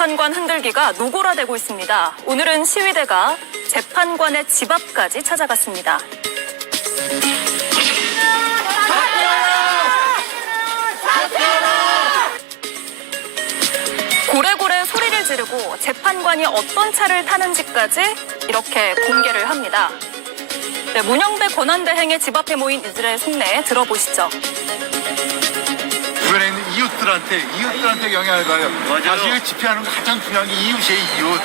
재판관 흔들기가 노골화되고 있습니다. 오늘은 시위대가 재판관의 집 앞까지 찾아갔습니다. 고래고래 소리를 지르고 재판관이 어떤 차를 타는지까지 이렇게 공개를 합니다. 네, 문영배 권한대행의 집 앞에 모인 이들의 속내 들어보시죠. 주변에 있는 이웃들한테 영향을 가요. 맞아요. 사실 집회하는 거 가장 중요한 게 이웃이에요, 이웃.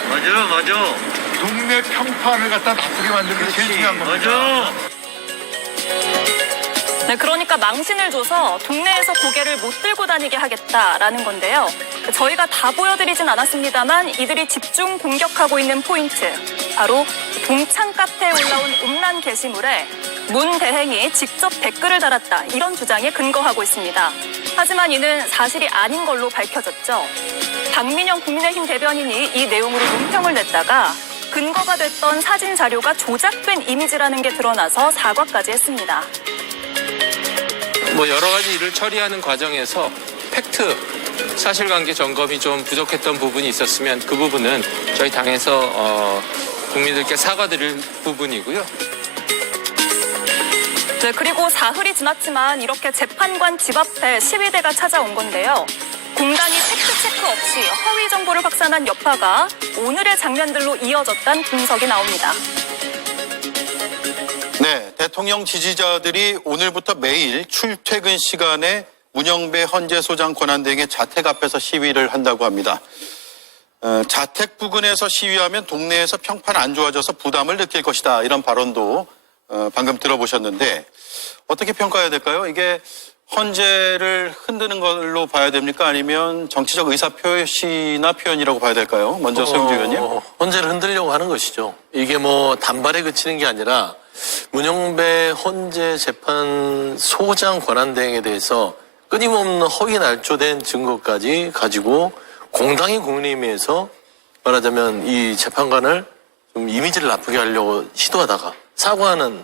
맞아. 동네 평판을 갖다 나쁘게 만드는 게 제일 중요한 겁니다. 맞아. 네, 그러니까 망신을 줘서 동네에서 고개를 못 들고 다니게 하겠다라는 건데요. 저희가 다 보여드리진 않았습니다만 이들이 집중 공격하고 있는 포인트, 바로 동창 카페에 올라온 음란 게시물에 문 대행이 직접 댓글을 달았다, 이런 주장에 근거하고 있습니다. 하지만 이는 사실이 아닌 걸로 밝혀졌죠. 박민영 국민의힘 대변인이 이 내용으로 논평을 냈다가 근거가 됐던 사진 자료가 조작된 이미지라는 게 드러나서 사과까지 했습니다. 여러 가지 일을 처리하는 과정에서 팩트, 사실관계 점검이 좀 부족했던 부분이 있었으면 그 부분은 저희 당에서 국민들께 사과드릴 부분이고요. 네, 그리고 사흘이 지났지만 이렇게 재판관 집 앞에 시위대가 찾아온 건데요. 공단이 팩트체크 없이 허위 정보를 확산한 여파가 오늘의 장면들로 이어졌다는 분석이 나옵니다. 네, 대통령 지지자들이 오늘부터 매일 출퇴근 시간에 문영배 헌재소장 권한대행의 자택 앞에서 시위를 한다고 합니다. 자택 부근에서 시위하면 동네에서 평판 안 좋아져서 부담을 느낄 것이다, 이런 발언도 방금 들어보셨는데 어떻게 평가해야 될까요? 이게 헌재를 흔드는 걸로 봐야 됩니까? 아니면 정치적 의사표시나 표현이라고 봐야 될까요? 먼저 소영주 의원님. 헌재를 흔들려고 하는 것이죠. 이게 단발에 그치는 게 아니라 문영배 헌재 재판 소장 권한대행에 대해서 끊임없는 허위 날조된 증거까지 가지고 공당이 국민의힘에서 말하자면 이 재판관을 좀 이미지를 나쁘게 하려고 시도하다가 사과하는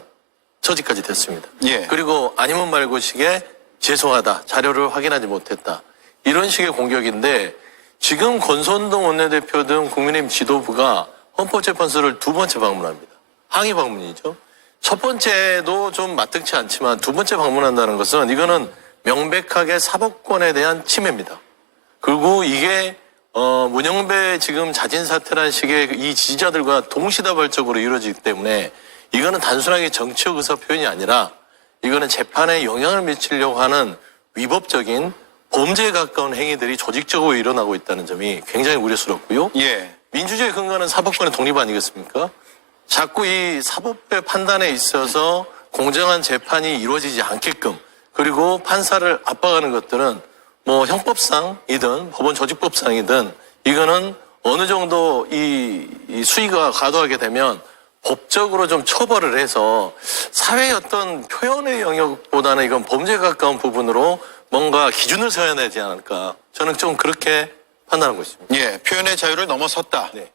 처지까지 됐습니다. 예. 그리고 아니면 말고식에 죄송하다, 자료를 확인하지 못했다, 이런 식의 공격인데 지금 권선동 원내대표 등 국민의힘 지도부가 헌법재판소를 두 번째 방문합니다. 항의 방문이죠. 첫 번째도 좀 마땅치 않지만 두 번째 방문한다는 것은 이거는 명백하게 사법권에 대한 침해입니다. 그리고 이게 문영배 지금 자진 사퇴라는 식의 이 지지자들과 동시다발적으로 이루어지기 때문에 이거는 단순하게 정치적 의사 표현이 아니라 이거는 재판에 영향을 미치려고 하는 위법적인 범죄에 가까운 행위들이 조직적으로 일어나고 있다는 점이 굉장히 우려스럽고요. 예. 민주주의 근거는 사법권의 독립 아니겠습니까? 자꾸 이 사법의 판단에 있어서 공정한 재판이 이루어지지 않게끔 그리고 판사를 압박하는 것들은 형법상이든 법원 조직법상이든 이거는 어느 정도 이 수위가 과도하게 되면 법적으로 좀 처벌을 해서 사회의 어떤 표현의 영역보다는 이건 범죄에 가까운 부분으로 뭔가 기준을 세워야 되지 않을까. 저는 좀 그렇게 판단하고 있습니다. 예, 표현의 자유를 넘어섰다. 네.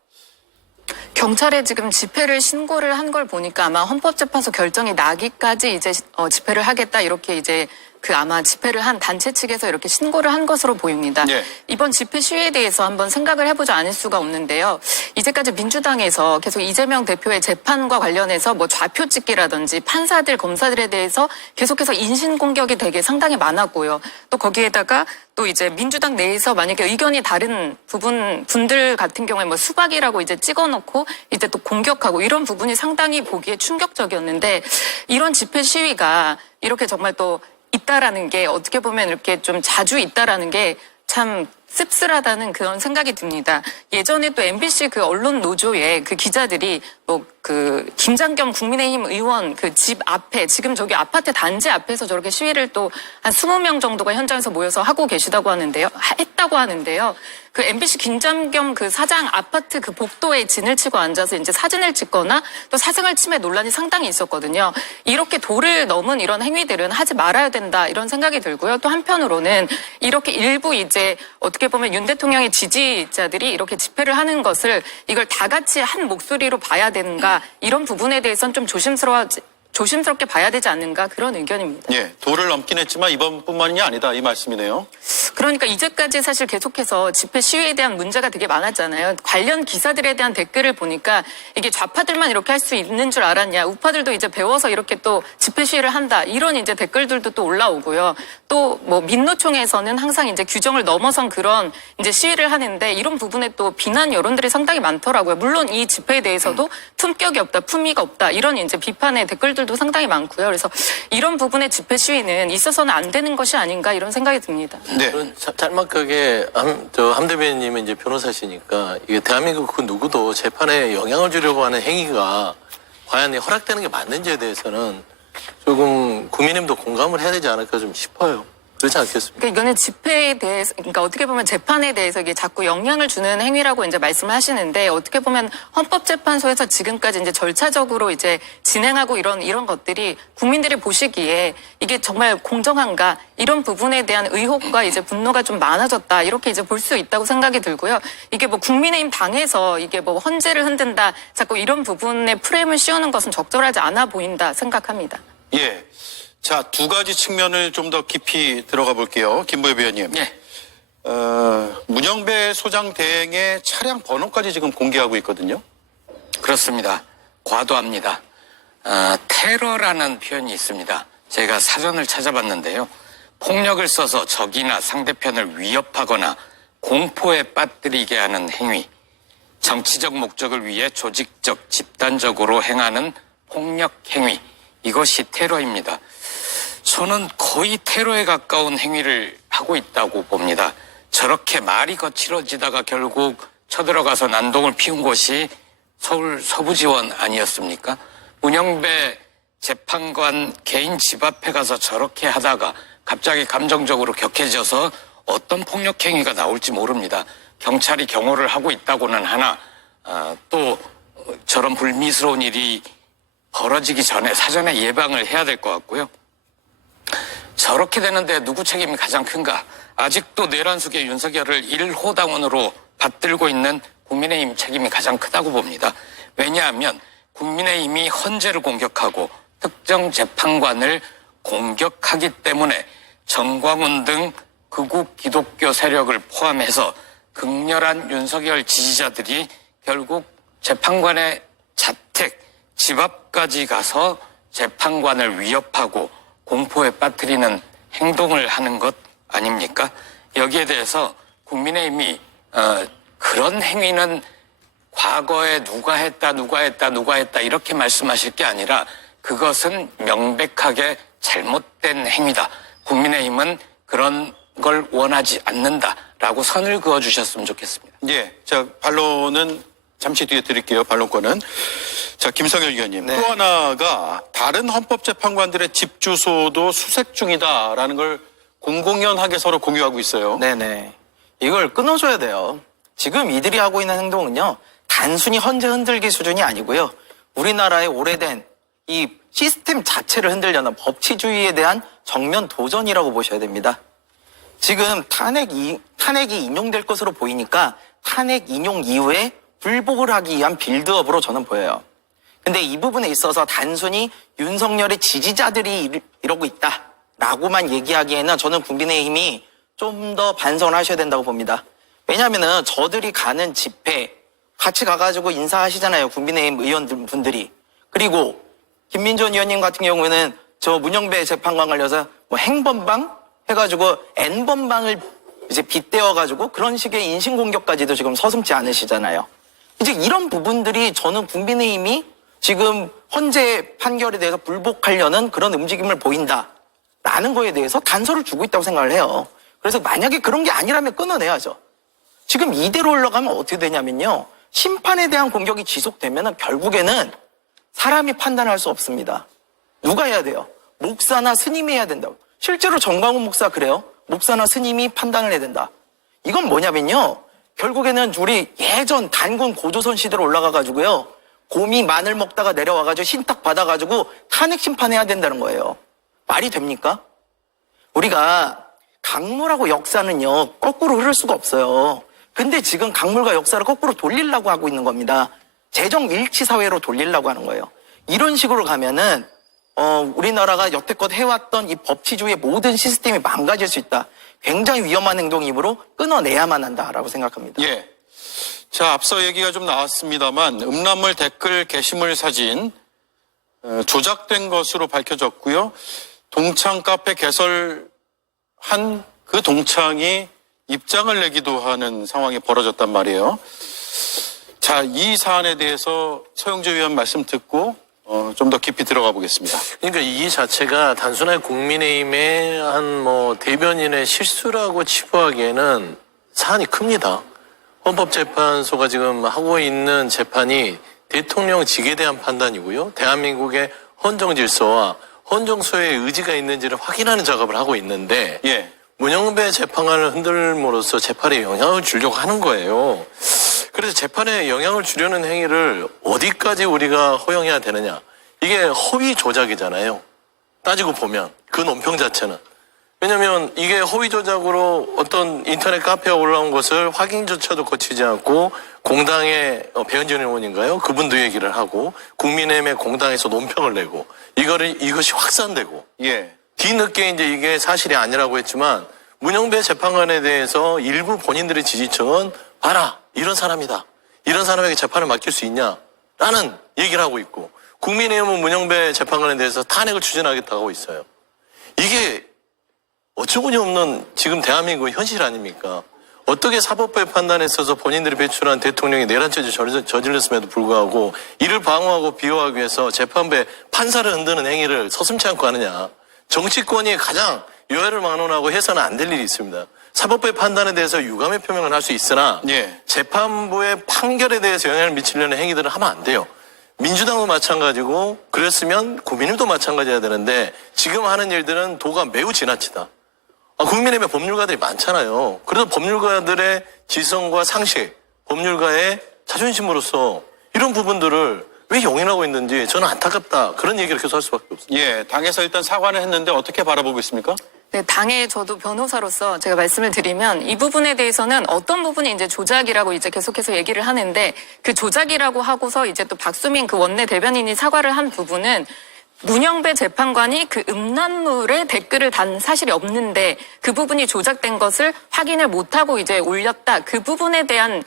경찰에 지금 집회를 신고를 한 걸 보니까 아마 헌법재판소 결정이 나기까지 이제 집회를 하겠다, 이렇게 이제 아마 집회를 한 단체 측에서 이렇게 신고를 한 것으로 보입니다. 예. 이번 집회 시위에 대해서 한번 생각을 해보지 않을 수가 없는데요. 이제까지 민주당에서 계속 이재명 대표의 재판과 관련해서 좌표 찍기라든지 판사들, 검사들에 대해서 계속해서 인신공격이 되게 상당히 많았고요. 또 거기에다가 또 이제 민주당 내에서 만약에 의견이 다른 분들 같은 경우에 수박이라고 이제 찍어놓고 이제 또 공격하고, 이런 부분이 상당히 보기에 충격적이었는데 이런 집회 시위가 이렇게 정말 또 있다라는 게, 어떻게 보면 이렇게 좀 자주 있다라는 게 참 씁쓸하다는 그런 생각이 듭니다. 예전에 또 MBC 언론 노조의 기자들이 김장겸 국민의힘 의원 집 앞에, 지금 저기 아파트 단지 앞에서 저렇게 시위를 또 한 20명 정도가 현장에서 모여서 하고 계시다고 하는데요. 했다고 하는데요. MBC 김장겸 사장 아파트 복도에 진을 치고 앉아서 이제 사진을 찍거나 또 사생활 침해 논란이 상당히 있었거든요. 이렇게 도를 넘은 이런 행위들은 하지 말아야 된다, 이런 생각이 들고요. 또 한편으로는 이렇게 일부 이제 어떻게 보면 윤 대통령의 지지자들이 이렇게 집회를 하는 것을 이걸 다 같이 한 목소리로 봐야 되는가, 이런 부분에 대해서는 좀 조심스럽게 봐야 되지 않는가 그런 의견입니다. 예, 도를 넘긴 했지만 이번뿐만이 아니다 이 말씀이네요. 그러니까 이제까지 사실 계속해서 집회 시위에 대한 문제가 되게 많았잖아요. 관련 기사들에 대한 댓글을 보니까 이게 좌파들만 이렇게 할 수 있는 줄 알았냐. 우파들도 이제 배워서 이렇게 또 집회 시위를 한다. 이런 이제 댓글들도 또 올라오고요. 또 뭐 민노총에서는 항상 이제 규정을 넘어선 그런 이제 시위를 하는데 이런 부분에 또 비난 여론들이 상당히 많더라고요. 물론 이 집회에 대해서도 품격이 없다, 품위가 없다. 이런 이제 비판의 댓글들도 상당히 많고요. 그래서 이런 부분의 집회 시위는 있어서는 안 되는 것이 아닌가 이런 생각이 듭니다. 네. 짤막하게 함 대변인님은 이제 변호사시니까 이게 대한민국 그 누구도 재판에 영향을 주려고 하는 행위가 과연 허락되는 게 맞는지에 대해서는 조금 국민님도 공감을 해야 되지 않을까 좀 싶어요. 그렇지 않겠습니까? 그러니까 이거는 집회에 대해서, 그러니까 어떻게 보면 재판에 대해서 이게 자꾸 영향을 주는 행위라고 이제 말씀을 하시는데 어떻게 보면 헌법재판소에서 지금까지 이제 절차적으로 이제 진행하고 이런 것들이 국민들이 보시기에 이게 정말 공정한가 이런 부분에 대한 의혹과 이제 분노가 좀 많아졌다 이렇게 이제 볼 수 있다고 생각이 들고요. 이게 뭐 국민의힘 당에서 이게 뭐 헌재를 흔든다 자꾸 이런 부분에 프레임을 씌우는 것은 적절하지 않아 보인다 생각합니다. 예. 자, 두 가지 측면을 좀 더 깊이 들어가 볼게요. 김보엽 위원님. 예. 문영배 소장 대행의 차량 번호까지 지금 공개하고 있거든요. 그렇습니다. 과도합니다. 테러라는 표현이 있습니다. 제가 사전을 찾아봤는데요. 폭력을 써서 적이나 상대편을 위협하거나 공포에 빠뜨리게 하는 행위, 정치적 목적을 위해 조직적, 집단적으로 행하는 폭력 행위, 이것이 테러입니다. 저는 거의 테러에 가까운 행위를 하고 있다고 봅니다. 저렇게 말이 거칠어지다가 결국 쳐들어가서 난동을 피운 곳이 서울 서부지원 아니었습니까? 문영배 재판관 개인 집 앞에 가서 저렇게 하다가 갑자기 감정적으로 격해져서 어떤 폭력행위가 나올지 모릅니다. 경찰이 경호를 하고 있다고는 하나 또 저런 불미스러운 일이 벌어지기 전에 사전에 예방을 해야 될 것 같고요. 저렇게 되는데 누구 책임이 가장 큰가? 아직도 내란 속의 윤석열을 1호 당원으로 받들고 있는 국민의힘 책임이 가장 크다고 봅니다. 왜냐하면 국민의힘이 헌재를 공격하고 특정 재판관을 공격하기 때문에 정광훈 등 극우 기독교 세력을 포함해서 극렬한 윤석열 지지자들이 결국 재판관의 자택, 집 앞까지 가서 재판관을 위협하고 공포에 빠뜨리는 행동을 하는 것 아닙니까? 여기에 대해서 국민의힘이 그런 행위는 과거에 누가 했다 이렇게 말씀하실 게 아니라 그것은 명백하게 잘못된 행위다. 국민의힘은 그런 걸 원하지 않는다라고 선을 그어주셨으면 좋겠습니다. 예. 자, 반론은 잠시 뒤에 드릴게요. 반론권은. 자, 김성열 의원님. 또 하나가 다른 헌법재판관들의 집 주소도 수색 중이다라는 걸 공공연하게 서로 공유하고 있어요. 네네. 이걸 끊어줘야 돼요. 지금 이들이 하고 있는 행동은요, 단순히 헌재 흔들기 수준이 아니고요. 우리나라의 오래된 이 시스템 자체를 흔들려는 법치주의에 대한 정면 도전이라고 보셔야 됩니다. 지금 탄핵이 인용될 것으로 보이니까 탄핵 인용 이후에 불복을 하기 위한 빌드업으로 저는 보여요. 근데 이 부분에 있어서 단순히 윤석열의 지지자들이 이러고 있다라고만 얘기하기에는 저는 국민의힘이 좀 더 반성을 하셔야 된다고 봅니다. 왜냐하면은 저들이 가는 집회 같이 가가지고 인사하시잖아요. 국민의힘 의원분들이. 그리고 김민전 의원님 같은 경우에는 저 문영배 재판관 관련해서 뭐 행번방 해가지고 N번방을 이제 빗대어가지고 그런 식의 인신공격까지도 지금 서슴지 않으시잖아요. 이제 이런 부분들이 저는 국민의힘이 지금 헌재 판결에 대해서 불복하려는 그런 움직임을 보인다라는 거에 대해서 단서를 주고 있다고 생각을 해요. 그래서 만약에 그런 게 아니라면 끊어내야죠. 지금 이대로 올라가면 어떻게 되냐면요. 심판에 대한 공격이 지속되면 결국에는 사람이 판단할 수 없습니다. 누가 해야 돼요? 목사나 스님이 해야 된다고. 실제로 정광훈 목사 그래요. 목사나 스님이 판단을 해야 된다. 이건 뭐냐면요. 결국에는 우리 예전 단군 고조선 시대로 올라가가지고요. 곰이 마늘 먹다가 내려와가지고 신탁 받아가지고 탄핵 심판해야 된다는 거예요. 말이 됩니까? 우리가 강물하고 역사는요. 거꾸로 흐를 수가 없어요. 근데 지금 강물과 역사를 거꾸로 돌리려고 하고 있는 겁니다. 재정 일치 사회로 돌리려고 하는 거예요. 이런 식으로 가면은 우리나라가 여태껏 해왔던 이 법치주의의 모든 시스템이 망가질 수 있다. 굉장히 위험한 행동이므로 끊어내야만 한다라고 생각합니다. 예. 자, 앞서 얘기가 좀 나왔습니다만 음란물 댓글 게시물 사진 조작된 것으로 밝혀졌고요. 동창 카페 개설한 그 동창이 입장을 내기도 하는 상황이 벌어졌단 말이에요. 자, 이 사안에 대해서 서영재 의원 말씀 듣고 좀 더 깊이 들어가 보겠습니다. 그러니까 이 자체가 단순하게 국민의힘의 한 대변인의 실수라고 치부하기에는 사안이 큽니다. 헌법재판소가 지금 하고 있는 재판이 대통령직에 대한 판단이고요. 대한민국의 헌정질서와 헌정소의 의지가 있는지를 확인하는 작업을 하고 있는데 예. 문영배 재판관을 흔들므로써 재판에 영향을 주려고 하는 거예요. 그래서 재판에 영향을 주려는 행위를 어디까지 우리가 허용해야 되느냐. 이게 허위 조작이잖아요. 따지고 보면 그 논평 자체는. 왜냐하면 이게 허위 조작으로 어떤 인터넷 카페에 올라온 것을 확인조차도 거치지 않고 공당의 배현진 의원인가요? 그분도 얘기를 하고 국민의힘의 공당에서 논평을 내고 이것이 확산되고 예. 뒤늦게 이제 이게 사실이 아니라고 했지만 문영배 재판관에 대해서 일부 본인들의 지지층은 봐라 이런 사람이다. 이런 사람에게 재판을 맡길 수 있냐? 라는 얘기를 하고 있고 국민의힘은 문영배 재판관에 대해서 탄핵을 추진하겠다고 하고 있어요. 이게 어처구니 없는 지금 대한민국의 현실 아닙니까? 어떻게 사법부의 판단에 있어서 본인들이 배출한 대통령이 내란죄를 저질렀음에도 불구하고 이를 방어하고 비호하기 위해서 재판부의 판사를 흔드는 행위를 서슴지 않고 하느냐. 정치권이 가장 요해를 막론하고 해서는 안 될 일이 있습니다. 사법부의 판단에 대해서 유감의 표명을 할 수 있으나 예. 재판부의 판결에 대해서 영향을 미치려는 행위들은 하면 안 돼요. 민주당도 마찬가지고 그랬으면 국민의힘도 마찬가지여야 되는데 지금 하는 일들은 도가 매우 지나치다. 국민의힘에 법률가들이 많잖아요. 그래도 법률가들의 지성과 상식, 법률가의 자존심으로서 이런 부분들을 왜 용인하고 있는지 저는 안타깝다. 그런 얘기를 계속 할 수밖에 없습니다. 예. 당에서 일단 사과는 했는데 어떻게 바라보고 있습니까? 네, 당의 저도 변호사로서 제가 말씀을 드리면 이 부분에 대해서는 어떤 부분이 이제 조작이라고 이제 계속해서 얘기를 하는데 그 조작이라고 하고서 이제 또 박수민 그 원내 대변인이 사과를 한 부분은 문영배 재판관이 그 음란물에 댓글을 단 사실이 없는데 그 부분이 조작된 것을 확인을 못하고 이제 올렸다. 그 부분에 대한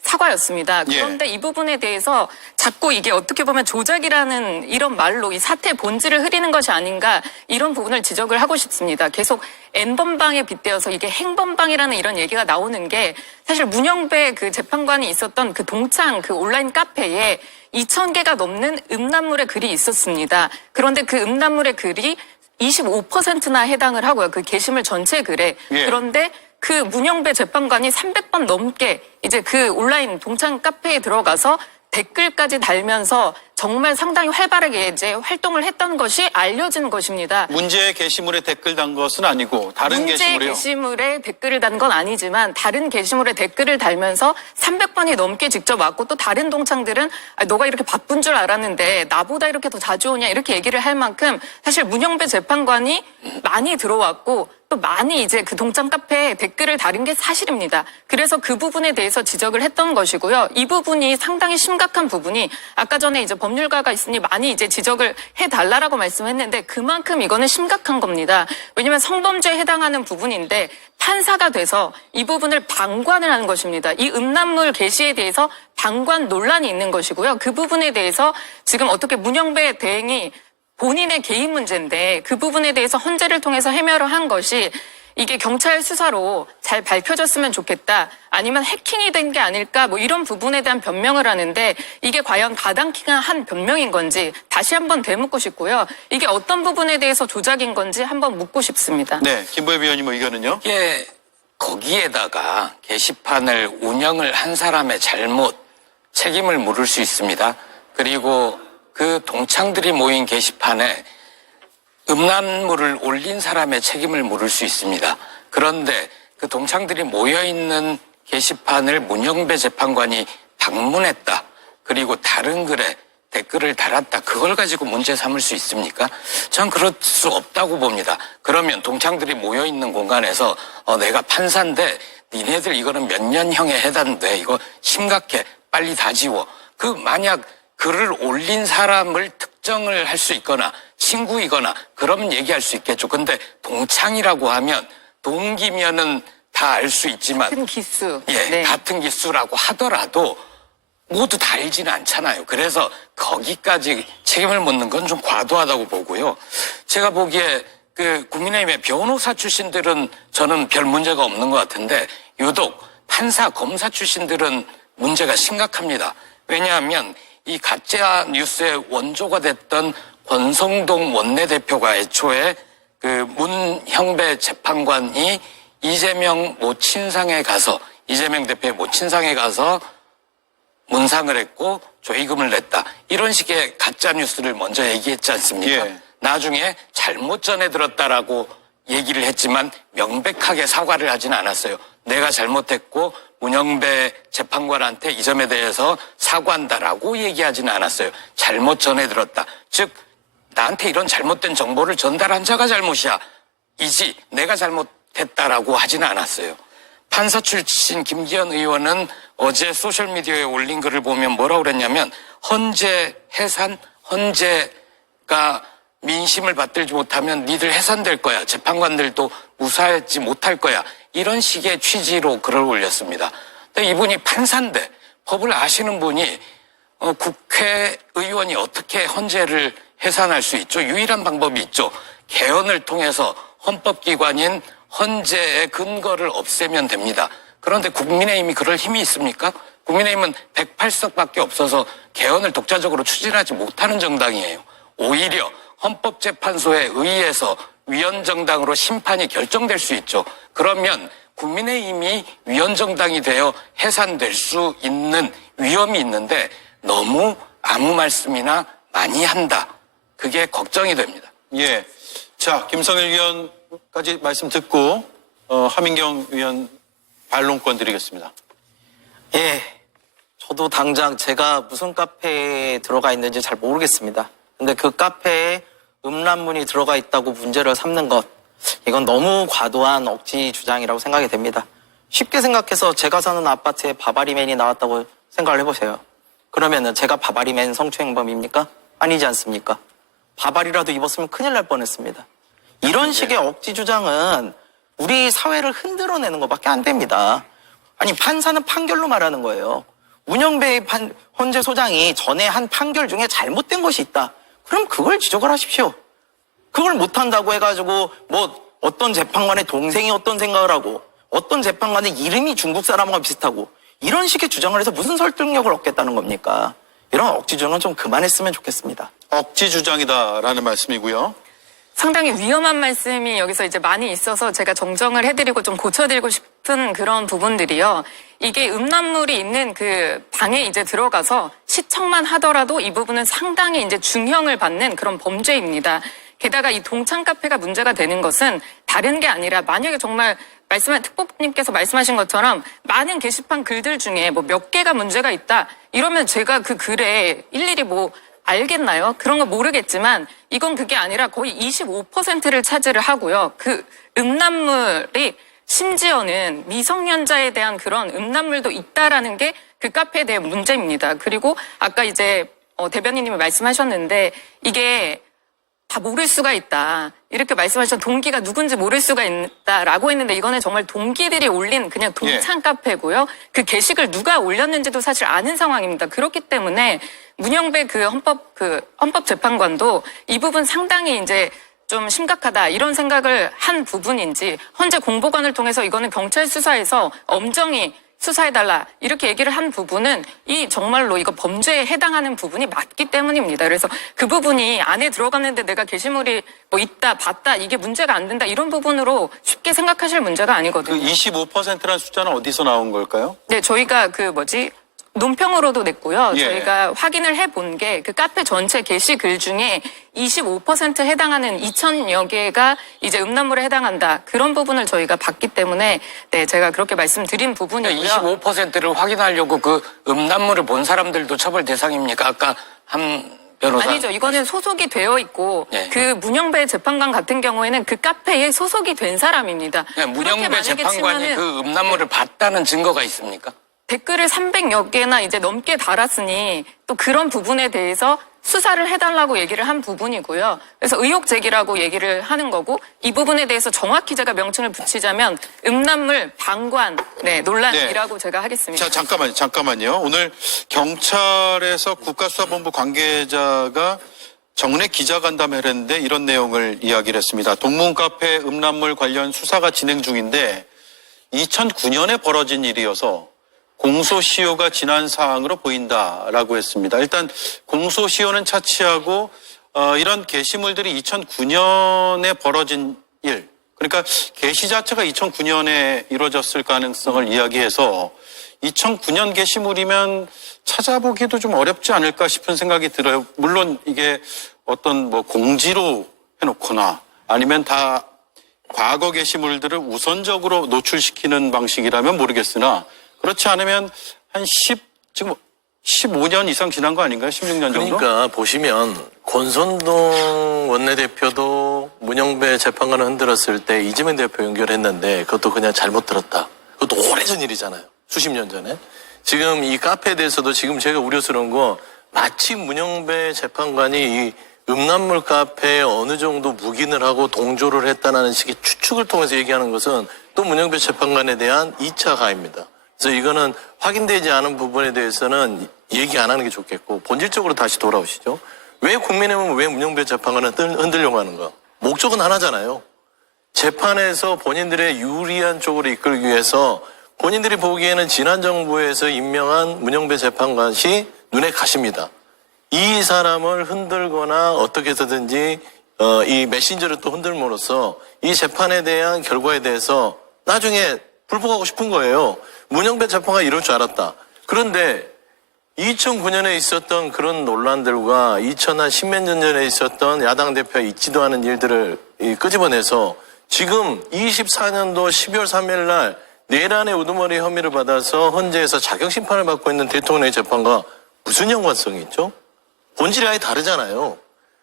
사과였습니다. 그런데 이 부분에 대해서 자꾸 이게 어떻게 보면 조작이라는 이런 말로 이 사태의 본질을 흐리는 것이 아닌가 이런 부분을 지적을 하고 싶습니다. 계속 N번방에 빗대어서 이게 행번방이라는 이런 얘기가 나오는 게 사실 문영배 그 재판관이 있었던 그 동창 그 온라인 카페에 2,000개가 넘는 음란물의 글이 있었습니다. 그런데 그 음란물의 글이 25%나 해당을 하고요. 그 게시물 전체 글에. 예. 그런데 그 문영배 재판관이 300번 넘게 이제 그 온라인 동창 카페에 들어가서 댓글까지 달면서 정말 상당히 활발하게 이제 활동을 했던 것이 알려진 것입니다. 문제의 게시물에 댓글 단 것은 아니고 다른 문제 게시물이요. 게시물에 댓글을 단 건 아니지만 다른 게시물에 댓글을 달면서 300번이 넘게 직접 왔고 또 다른 동창들은 너가 이렇게 바쁜 줄 알았는데 나보다 이렇게 더 자주 오냐 이렇게 얘기를 할 만큼 사실 문영배 재판관이 많이 들어왔고 또 많이 이제 그 동창 카페에 댓글을 달은 게 사실입니다. 그래서 그 부분에 대해서 지적을 했던 것이고요. 이 부분이 상당히 심각한 부분이 아까 전에 이제 법률가가 있으니 많이 이제 지적을 해달라라고 말씀했는데 그만큼 이거는 심각한 겁니다. 왜냐하면 성범죄에 해당하는 부분인데 판사가 돼서 이 부분을 방관을 하는 것입니다. 이 음란물 게시에 대해서 방관 논란이 있는 것이고요. 그 부분에 대해서 지금 어떻게 문영배 대행이 본인의 개인 문제인데 그 부분에 대해서 헌재를 통해서 해명을 한 것이 이게 경찰 수사로 잘 밝혀졌으면 좋겠다. 아니면 해킹이 된 게 아닐까 이런 부분에 대한 변명을 하는데 이게 과연 가당키가 한 변명인 건지 다시 한번 되묻고 싶고요. 이게 어떤 부분에 대해서 조작인 건지 한번 묻고 싶습니다. 네. 김보엽 의원님 의견은요? 이게 거기에다가 게시판을 운영을 한 사람의 잘못, 책임을 물을 수 있습니다. 그리고 그 동창들이 모인 게시판에 음란물을 올린 사람의 책임을 물을 수 있습니다. 그런데 그 동창들이 모여있는 게시판을 문영배 재판관이 방문했다. 그리고 다른 글에 댓글을 달았다. 그걸 가지고 문제 삼을 수 있습니까? 전 그럴 수 없다고 봅니다. 그러면 동창들이 모여있는 공간에서 내가 판사인데 니네들 이거는 몇 년형에 해당돼. 이거 심각해. 빨리 다 지워. 만약 글을 올린 사람을 특정을 할 수 있거나 친구이거나 그러면 얘기할 수 있겠죠. 근데 동창이라고 하면 동기면은 다 알 수 있지만 같은 기수. 예, 네. 같은 기수라고 하더라도 모두 다 알지는 않잖아요. 그래서 거기까지 책임을 묻는 건 좀 과도하다고 보고요. 제가 보기에 그 국민의힘의 변호사 출신들은 저는 별 문제가 없는 것 같은데 유독 판사, 검사 출신들은 문제가 심각합니다. 왜냐하면 이 가짜 뉴스의 원조가 됐던 권성동 원내대표가 애초에 그 문형배 재판관이 이재명 모친상에 가서 이재명 대표의 모친상에 가서 문상을 했고 조의금을 냈다. 이런 식의 가짜 뉴스를 먼저 얘기했지 않습니까? 예. 나중에 잘못 전해 들었다라고 얘기를 했지만 명백하게 사과를 하지는 않았어요. 내가 잘못했고 문영배 재판관한테 이 점에 대해서 사과한다라고 얘기하지는 않았어요. 잘못 전해 들었다. 즉 나한테 이런 잘못된 정보를 전달한 자가 잘못이야. 이지 내가 잘못했다라고 하지는 않았어요. 판사 출신 김기현 의원은 어제 소셜미디어에 올린 글을 보면 뭐라고 그랬냐면 헌재 해산, 헌재가 민심을 받들지 못하면 니들 해산될 거야. 재판관들도 무사하지 못할 거야. 이런 식의 취지로 글을 올렸습니다. 근데 이분이 판사인데 법을 아시는 분이 국회의원이 어떻게 헌재를 해산할 수 있죠? 유일한 방법이 있죠. 개헌을 통해서 헌법기관인 헌재의 근거를 없애면 됩니다. 그런데 국민의힘이 그럴 힘이 있습니까? 국민의힘은 108석밖에 없어서 개헌을 독자적으로 추진하지 못하는 정당이에요. 오히려 헌법재판소에 의해서 위헌정당으로 심판이 결정될 수 있죠. 그러면 국민의힘이 위헌정당이 되어 해산될 수 있는 위험이 있는데 너무 아무 말씀이나 많이 한다. 그게 걱정이 됩니다. 예. 자, 김성일 의원까지 말씀 듣고 하민경 의원 반론권 드리겠습니다. 예. 저도 당장 제가 무슨 카페에 들어가 있는지 잘 모르겠습니다. 근데 그 카페에 음란문이 들어가 있다고 문제를 삼는 것, 이건 너무 과도한 억지 주장이라고 생각이 됩니다. 쉽게 생각해서 제가 사는 아파트에 바바리맨이 나왔다고 생각을 해보세요. 그러면은 제가 바바리맨 성추행범입니까? 아니지 않습니까? 바바리라도 입었으면 큰일 날 뻔했습니다. 이런 식의 억지 주장은 우리 사회를 흔들어내는 것밖에 안 됩니다. 아니, 판사는 판결로 말하는 거예요. 문영배 헌재 소장이 전에 한 판결 중에 잘못된 것이 있다. 그럼 그걸 지적을 하십시오. 그걸 못한다고 해가지고 뭐 어떤 재판관의 동생이 어떤 생각을 하고 어떤 재판관의 이름이 중국 사람하고 비슷하고 이런 식의 주장을 해서 무슨 설득력을 얻겠다는 겁니까? 이런 억지 주장은 좀 그만했으면 좋겠습니다. 억지 주장이다라는 말씀이고요. 상당히 위험한 말씀이 여기서 이제 많이 있어서 제가 정정을 해드리고 좀 고쳐드리고 싶은 그런 부분들이요. 이게 음란물이 있는 그 방에 이제 들어가서 시청만 하더라도 이 부분은 상당히 이제 중형을 받는 그런 범죄입니다. 게다가 이 동창 카페가 문제가 되는 것은 다른 게 아니라 만약에 정말 특보님께서 말씀하신 것처럼 많은 게시판 글들 중에 뭐 몇 개가 문제가 있다 이러면 제가 그 글에 일일이 뭐 알겠나요? 그런 거 모르겠지만 이건 그게 아니라 거의 25%를 차지를 하고요. 그 음란물이 심지어는 미성년자에 대한 그런 음란물도 있다라는 게 그 카페에 대한 문제입니다. 그리고 아까 이제 대변인님이 말씀하셨는데 이게 다 모를 수가 있다. 이렇게 말씀하셨던 동기가 누군지 모를 수가 있다라고 했는데 이거는 정말 동기들이 올린 그냥 동창 카페고요. 그 게시글 누가 올렸는지도 사실 아는 상황입니다. 그렇기 때문에 문영배 헌법재판관도 이 부분 상당히 이제 좀 심각하다 이런 생각을 한 부분인지 헌재 공보관을 통해서 이거는 경찰 수사에서 엄정히 수사해달라 이렇게 얘기를 한 부분은 이 정말로 이거 범죄에 해당하는 부분이 맞기 때문입니다. 그래서 그 부분이 안에 들어갔는데 내가 게시물이 뭐 있다 봤다 이게 문제가 안 된다 이런 부분으로 쉽게 생각하실 문제가 그 아니거든요. 25%라는 숫자는 어디서 나온 걸까요? 네, 저희가 논평으로도 냈고요. 예. 저희가 확인을 해본 게 그 카페 전체 게시글 중에 25% 해당하는 2,000여 개가 이제 음란물에 해당한다. 그런 부분을 저희가 봤기 때문에 네, 제가 그렇게 말씀드린 부분이고요. 25%를 확인하려고 그 음란물을 본 사람들도 처벌 대상입니까? 아까 한 변호사. 아니죠. 이거는 소속이 되어 있고 예. 그 문영배 재판관 같은 경우에는 그 카페에 소속이 된 사람입니다. 네, 문영배 그렇게 만약에 재판관이 치면은 그 음란물을 봤다는 증거가 있습니까? 댓글을 300여 개나 이제 넘게 달았으니 또 그런 부분에 대해서 수사를 해달라고 얘기를 한 부분이고요. 그래서 의혹 제기라고 얘기를 하는 거고, 이 부분에 대해서 정확히 제가 명칭을 붙이자면 음란물 방관 논란이라고 제가 하겠습니다. 자, 잠깐만요. 오늘 경찰에서 국가수사본부 관계자가 정례 기자간담회를 했는데 이런 내용을 이야기를 했습니다. 동문카페 음란물 관련 수사가 진행 중인데 2009년에 벌어진 일이어서 공소시효가 지난 사항으로 보인다라고 했습니다. 일단 공소시효는 차치하고 이런 게시물들이 2009년에 벌어진 일, 그러니까 게시 자체가 2009년에 이루어졌을 가능성을 이야기해서 2009년 게시물이면 찾아보기도 좀 어렵지 않을까 싶은 생각이 들어요. 물론 이게 어떤 뭐 공지로 해놓거나 아니면 다 과거 게시물들을 우선적으로 노출시키는 방식이라면 모르겠으나 그렇지 않으면 지금 15년 이상 지난 거 아닌가요? 16년 정도? 그러니까 보시면 권선동 원내대표도 문영배 재판관을 흔들었을 때 이재명 대표 연결했는데 그것도 그냥 잘못 들었다. 그것도 오래전 일이잖아요. 수십 년 전에. 지금 이 카페에 대해서도 지금 제가 우려스러운 거 마치 문영배 재판관이 이 음란물 카페에 어느 정도 묵인을 하고 동조를 했다는 식의 추측을 통해서 얘기하는 것은 또 문영배 재판관에 대한 2차 가해입니다. 그래서 이거는 확인되지 않은 부분에 대해서는 얘기 안 하는 게 좋겠고 본질적으로 다시 돌아오시죠. 왜 국민의힘은 왜 문영배 재판관을 흔들려고 하는가? 목적은 하나잖아요. 재판에서 본인들의 유리한 쪽으로 이끌기 위해서 본인들이 보기에는 지난 정부에서 임명한 문영배 재판관이 눈에 가십니다. 이 사람을 흔들거나 어떻게 해서든지 이 메신저를 또 흔들므로써 이 재판에 대한 결과에 대해서 나중에 불복하고 싶은 거예요. 문영배 재판관이 이럴 줄 알았다. 그런데 2009년에 있었던 그런 논란들과 2010몇 년 전에 있었던 야당 대표가 있지도 않은 일들을 끄집어내서 지금 24년도 12월 3일 날 내란의 우두머리 혐의를 받아서 헌재에서 자격심판을 받고 있는 대통령의 재판과 무슨 연관성이 있죠? 본질이 아예 다르잖아요.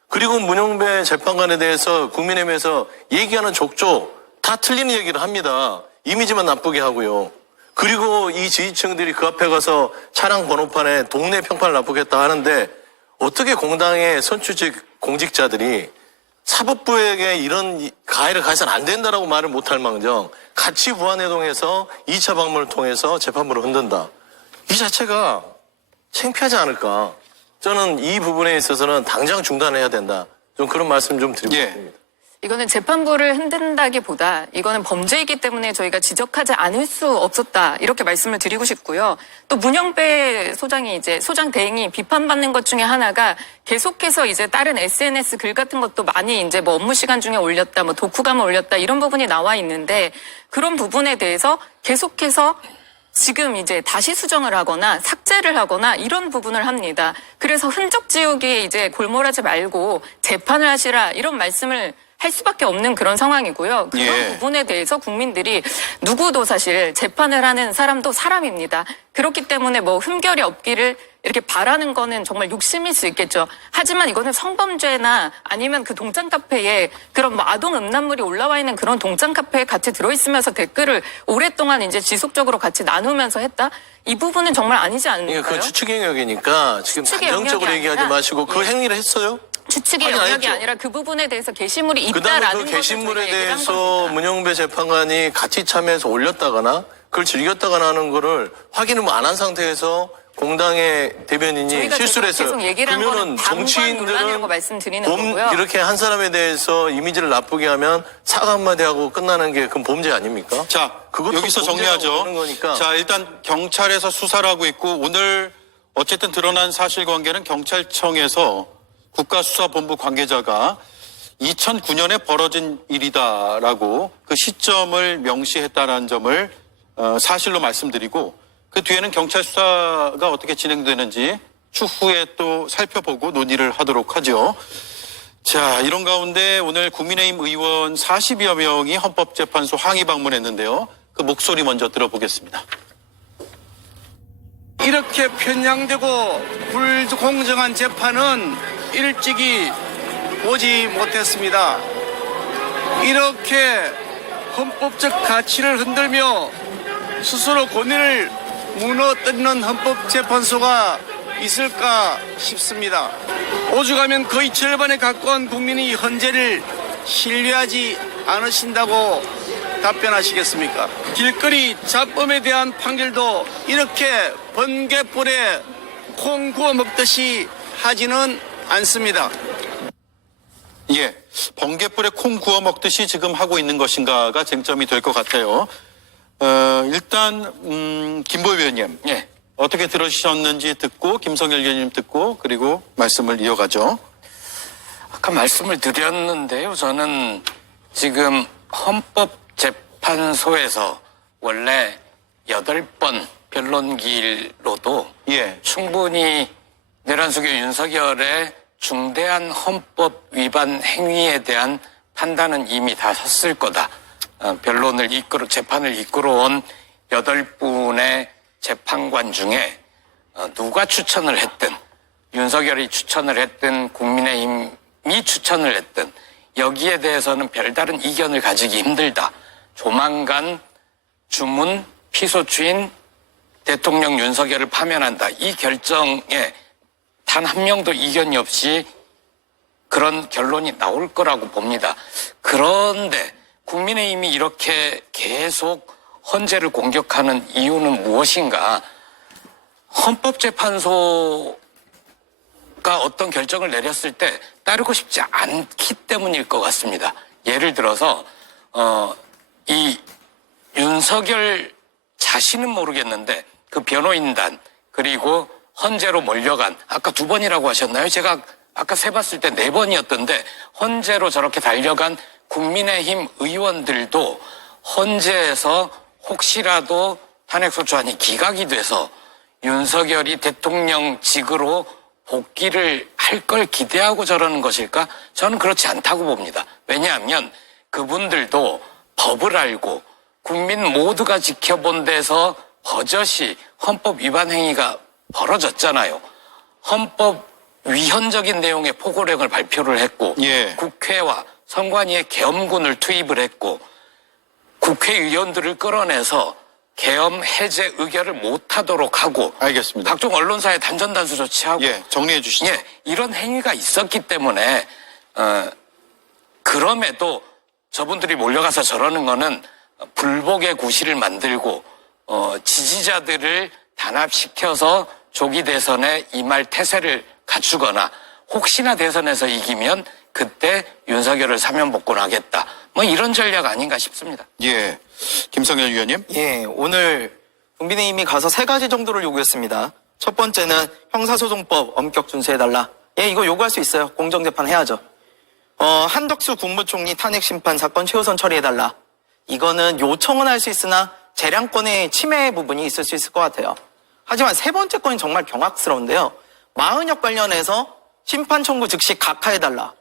그리고 문영배 재판관에 대해서 국민의힘에서 얘기하는 족조 다 틀리는 얘기를 합니다. 이미지만 나쁘게 하고요. 그리고 이 지지층들이 그 앞에 가서 차량 번호판에 동네 평판을 나쁘겠다 하는데 어떻게 공당의 선출직 공직자들이 사법부에게 이런 가해를 가해서는 안 된다라고 말을 못할 망정 같이 무한회동해서 2차 방문을 통해서 재판부를 흔든다. 이 자체가 창피하지 않을까. 저는 이 부분에 있어서는 당장 중단해야 된다. 좀 그런 말씀 좀 드리고 싶습니다. 이거는 재판부를 흔든다기보다 이거는 범죄이기 때문에 저희가 지적하지 않을 수 없었다. 이렇게 말씀을 드리고 싶고요. 또 문영배 소장이 이제 소장 대행이 비판받는 것 중에 하나가 계속해서 이제 다른 SNS 글 같은 것도 많이 이제 뭐 업무 시간 중에 올렸다, 뭐 독후감을 올렸다 이런 부분이 나와 있는데 그런 부분에 대해서 계속해서 지금 이제 다시 수정을 하거나 삭제를 하거나 이런 부분을 합니다. 그래서 흔적 지우기에 이제 골몰하지 말고 재판을 하시라 이런 말씀을 할 수밖에 없는 그런 상황이고요. 그런 부분에 대해서 국민들이 누구도 사실 재판을 하는 사람도 사람입니다. 그렇기 때문에 뭐 흠결이 없기를 이렇게 바라는 거는 정말 욕심일 수 있겠죠. 하지만 이거는 성범죄나 아니면 그 동장 카페에 그런 뭐 아동 음란물이 올라와 있는 그런 동장 카페에 같이 들어있으면서 댓글을 오랫동안 이제 지속적으로 같이 나누면서 했다? 이 부분은 정말 아니지 않을까요? 그건 추측의 영역이니까 지금 추측의 단정적으로 영역이 얘기하지 아니라, 마시고 그 행위를 했어요? 추측의 아니, 영역이 아니죠. 아니라 그 부분에 대해서 게시물이 그다음에 있다라는 그 것을 게시물에 저희가 얘기를 한 대해서 겁니다. 문영배 재판관이 같이 참여해서 올렸다거나 그걸 즐겼다거나 하는 거를 확인을 안 한 상태에서 공당의 대변인이 저희가 실수를 했어요. 계속 얘기를 한 거는 그러면은 방관 정치인들은 논란이라고 말씀드리는 거고요. 이렇게 한 사람에 대해서 이미지를 나쁘게 하면 사과 한마디 하고 끝나는 게 그건 범죄 아닙니까? 자, 그것도 여기서 범죄라고 정리하죠. 보는 거니까. 자, 일단 경찰에서 수사를 하고 있고 오늘 어쨌든 드러난 사실관계는 경찰청에서 국가수사본부 관계자가 2009년에 벌어진 일이다라고 그 시점을 명시했다는 점을 사실로 말씀드리고 그 뒤에는 경찰 수사가 어떻게 진행되는지 추후에 또 살펴보고 논의를 하도록 하죠. 자, 이런 가운데 오늘 국민의힘 의원 40여 명이 헌법재판소 항의 방문했는데요. 그 목소리 먼저 들어보겠습니다. 이렇게 편향되고 불공정한 재판은 일찍이 보지 못했습니다. 이렇게 헌법적 가치를 흔들며 스스로 권위를 무너뜨리는 헌법재판소가 있을까 싶습니다. 오죽하면 거의 절반에 가까운 국민이 헌재를 신뢰하지 않으신다고 답변하시겠습니까? 길거리 잡범에 대한 판결도 이렇게 번개불에 콩 구워 먹듯이 하지는 않습니다. 예, 번개불에 콩 구워 먹듯이 지금 하고 있는 것인가가 쟁점이 될 것 같아요. 일단 김보희 의원님, 예. 어떻게 들으셨는지 듣고 김성열 의원님 듣고 그리고 말씀을 이어가죠. 아까 말씀을 드렸는데요. 저는 지금 헌법재판소에서 원래 8번 변론기로도 예, 충분히 내란수교 윤석열의 중대한 헌법 위반 행위에 대한 판단은 이미 다 섰을 거다. 재판을 이끌어온 8분의 재판관 중에 누가 추천을 했든 윤석열이 추천을 했든 국민의힘이 추천을 했든 여기에 대해서는 별다른 이견을 가지기 힘들다. 조만간 주문 피소추인 대통령 윤석열을 파면한다. 이 결정에 단 한 명도 이견이 없이 그런 결론이 나올 거라고 봅니다. 그런데 국민의힘이 이렇게 계속 헌재를 공격하는 이유는 무엇인가? 헌법재판소가 어떤 결정을 내렸을 때 따르고 싶지 않기 때문일 것 같습니다. 예를 들어서 이 윤석열 자신은 모르겠는데 그 변호인단 그리고 헌재로 몰려간 아까 2번이라고 하셨나요? 제가 아까 세봤을 때 4번이었던데 헌재로 저렇게 달려간 국민의힘 의원들도 헌재에서 혹시라도 탄핵소추안이 기각이 돼서 윤석열이 대통령직으로 복귀를 할 걸 기대하고 저러는 것일까? 저는 그렇지 않다고 봅니다. 왜냐하면 그분들도 법을 알고 국민 모두가 지켜본 데서 버젓이 헌법 위반 행위가 벌어졌잖아요. 헌법 위헌적인 내용의 포고령을 발표를 했고 예. 국회와 선관위에 계엄군을 투입을 했고 국회의원들을 끌어내서 계엄 해제 의결을 못하도록 하고 알겠습니다. 각종 언론사에 단전단수 조치하고 예, 정리해 주시죠. 예, 이런 행위가 있었기 때문에 그럼에도 저분들이 몰려가서 저러는 거는 불복의 구실을 만들고 지지자들을 단합시켜서 조기 대선에 임할 태세를 갖추거나 혹시나 대선에서 이기면 그때 윤석열을 사면복권하겠다. 뭐 이런 전략 아닌가 싶습니다. 예, 김성열 의원님. 예, 오늘 국민의힘이 가서 3가지 정도를 요구했습니다. 첫 번째는 형사소송법 엄격 준수해달라. 예, 이거 요구할 수 있어요. 공정재판 해야죠. 한덕수 국무총리 탄핵심판 사건 최우선 처리해달라. 이거는 요청은 할 수 있으나 재량권의 침해 부분이 있을 수 있을 것 같아요. 하지만 3번째 건이 정말 경악스러운데요. 마은혁 관련해서 심판 청구 즉시 각하해달라.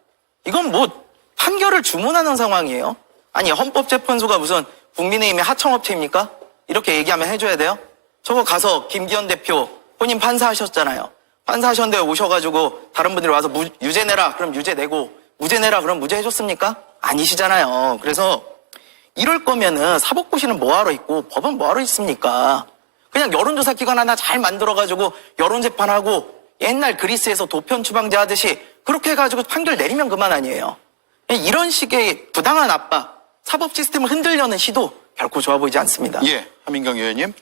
이건 뭐 판결을 주문하는 상황이에요. 아니 헌법재판소가 무슨 국민의힘의 하청업체입니까? 이렇게 얘기하면 해줘야 돼요? 저거 가서 김기현 대표 본인 판사하셨잖아요. 판사하셨는데 오셔가지고 다른 분들이 와서 유죄 내라 그럼 유죄 내고 무죄 내라 그럼 무죄 해줬습니까? 아니시잖아요. 그래서 이럴 거면은 사법고시는 뭐하러 있고 법은 뭐하러 있습니까? 그냥 여론조사 기관 하나 잘 만들어가지고 여론재판하고 옛날 그리스에서 도편 추방제 하듯이 그렇게 해가지고 판결 내리면 그만 아니에요. 이런 식의 부당한 압박, 사법 시스템을 흔들려는 시도 결코 좋아 보이지 않습니다. 예, 하민경 의원님.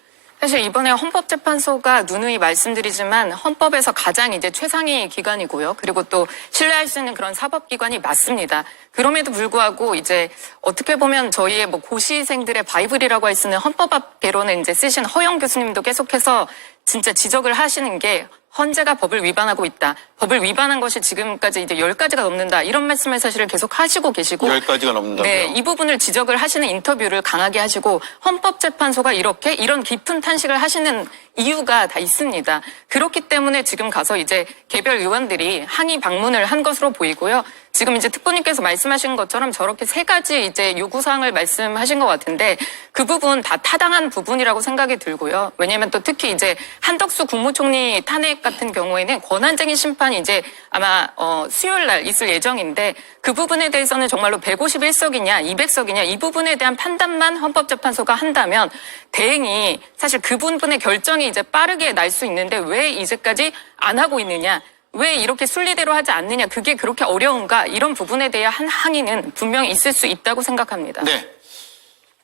사실 이번에 헌법재판소가 누누이 말씀드리지만 헌법에서 가장 이제 최상위 기관이고요. 그리고 또 신뢰할 수 있는 그런 사법기관이 맞습니다. 그럼에도 불구하고 이제 어떻게 보면 저희의 뭐 고시생들의 바이블이라고 할 수 있는 헌법학 개론을 이제 쓰신 허영 교수님도 계속해서 진짜 지적을 하시는 게 헌재가 법을 위반하고 있다. 법을 위반한 것이 지금까지 이제 10가지가 넘는다. 이런 말씀을 사실 계속 하시고 계시고 10가지가 넘는다고요? 네, 이 부분을 지적을 하시는 인터뷰를 강하게 하시고 헌법재판소가 이렇게 이런 깊은 탄식을 하시는 이유가 다 있습니다. 그렇기 때문에 지금 가서 이제 개별 의원들이 항의 방문을 한 것으로 보이고요. 지금 이제 특보님께서 말씀하신 것처럼 저렇게 3가지 이제 요구사항을 말씀하신 것 같은데 그 부분 다 타당한 부분이라고 생각이 들고요. 왜냐하면 또 특히 이제 한덕수 국무총리 탄핵 같은 경우에는 권한쟁의 심판 재판이 이제 아마 수요일 날 있을 예정인데 그 부분에 대해서는 정말로 151석이냐 200석이냐 이 부분에 대한 판단만 헌법재판소가 한다면 대행이 사실 그 부분의 결정이 이제 빠르게 날 수 있는데 왜 이제까지 안 하고 있느냐, 왜 이렇게 순리대로 하지 않느냐, 그게 그렇게 어려운가, 이런 부분에 대한 항의는 분명히 있을 수 있다고 생각합니다. 네.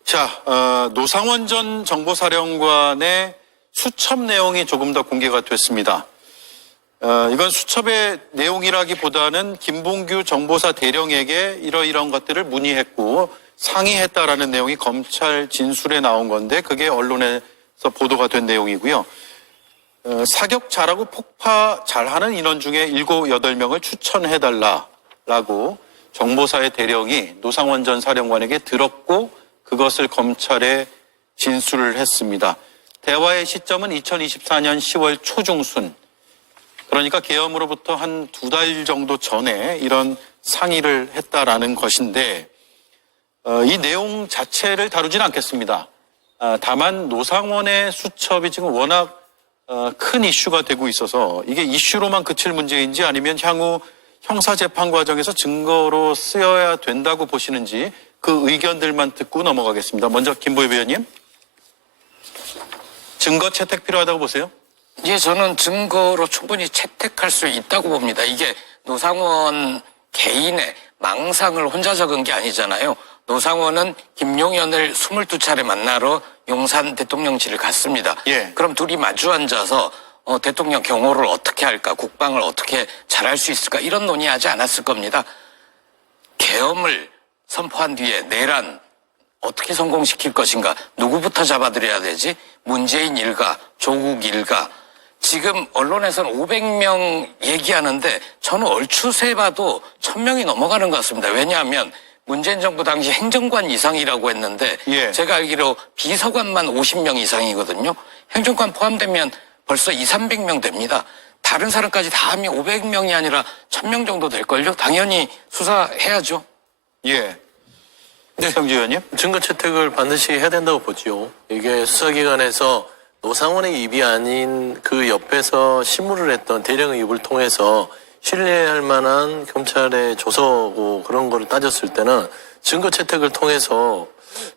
자, 노상원 전 정보사령관의 수첩 내용이 조금 더 공개가 됐습니다. 이건 수첩의 내용이라기보다는 김봉규 정보사 대령에게 이러이러한 것들을 문의했고 상의했다라는 내용이 검찰 진술에 나온 건데 그게 언론에서 보도가 된 내용이고요. 사격 잘하고 폭파 잘하는 인원 중에 7, 8명을 추천해달라라고 정보사의 대령이 노상원 전 사령관에게 들었고 그것을 검찰에 진술을 했습니다. 대화의 시점은 2024년 10월 초중순. 그러니까 계엄으로부터 한 2달 정도 전에 이런 상의를 했다라는 것인데 이 내용 자체를 다루진 않겠습니다. 다만 노상원의 수첩이 지금 워낙 큰 이슈가 되고 있어서 이게 이슈로만 그칠 문제인지 아니면 향후 형사재판 과정에서 증거로 쓰여야 된다고 보시는지 그 의견들만 듣고 넘어가겠습니다. 먼저 김보엽 의원님. 증거 채택 필요하다고 보세요? 예, 저는 증거로 충분히 채택할 수 있다고 봅니다. 이게 노상원 개인의 망상을 혼자 적은 게 아니잖아요. 노상원은 김용현을 22차례 만나러 용산 대통령실을 갔습니다. 예. 그럼 둘이 마주 앉아서 대통령 경호를 어떻게 할까, 국방을 어떻게 잘할 수 있을까 이런 논의하지 않았을 겁니다. 계엄을 선포한 뒤에 내란 어떻게 성공시킬 것인가, 누구부터 잡아들여야 되지, 문재인 일가, 조국 일가. 지금 언론에서는 500명 얘기하는데 저는 얼추 세봐도 1000명이 넘어가는 것 같습니다. 왜냐하면 문재인 정부 당시 행정관 이상이라고 했는데 예. 제가 알기로 비서관만 50명 이상이거든요. 행정관 포함되면 벌써 200~300명 됩니다. 다른 사람까지 다 하면 500명이 아니라 1000명 정도 될걸요. 당연히 수사해야죠. 예. 네. 성주 의원님. 증거 채택을 반드시 해야 된다고 보지요. 이게 수사기관에서 노상원의 입이 아닌 그 옆에서 신문을 했던 대령의 입을 통해서 신뢰할 만한 검찰의 조서고 그런 거를 따졌을 때는 증거 채택을 통해서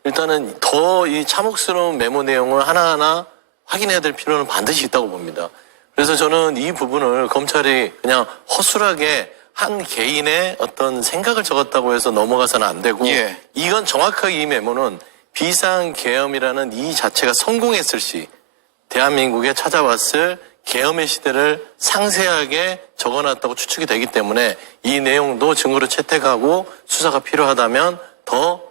일단은 더 이 참혹스러운 메모 내용을 하나하나 확인해야 될 필요는 반드시 있다고 봅니다. 그래서 저는 이 부분을 검찰이 그냥 허술하게 한 개인의 어떤 생각을 적었다고 해서 넘어가서는 안 되고 예. 이건 정확하게 이 메모는 비상계엄이라는 이 자체가 성공했을 시 대한민국에 찾아왔을 계엄의 시대를 상세하게 적어놨다고 추측이 되기 때문에 이 내용도 증거로 채택하고 수사가 필요하다면 더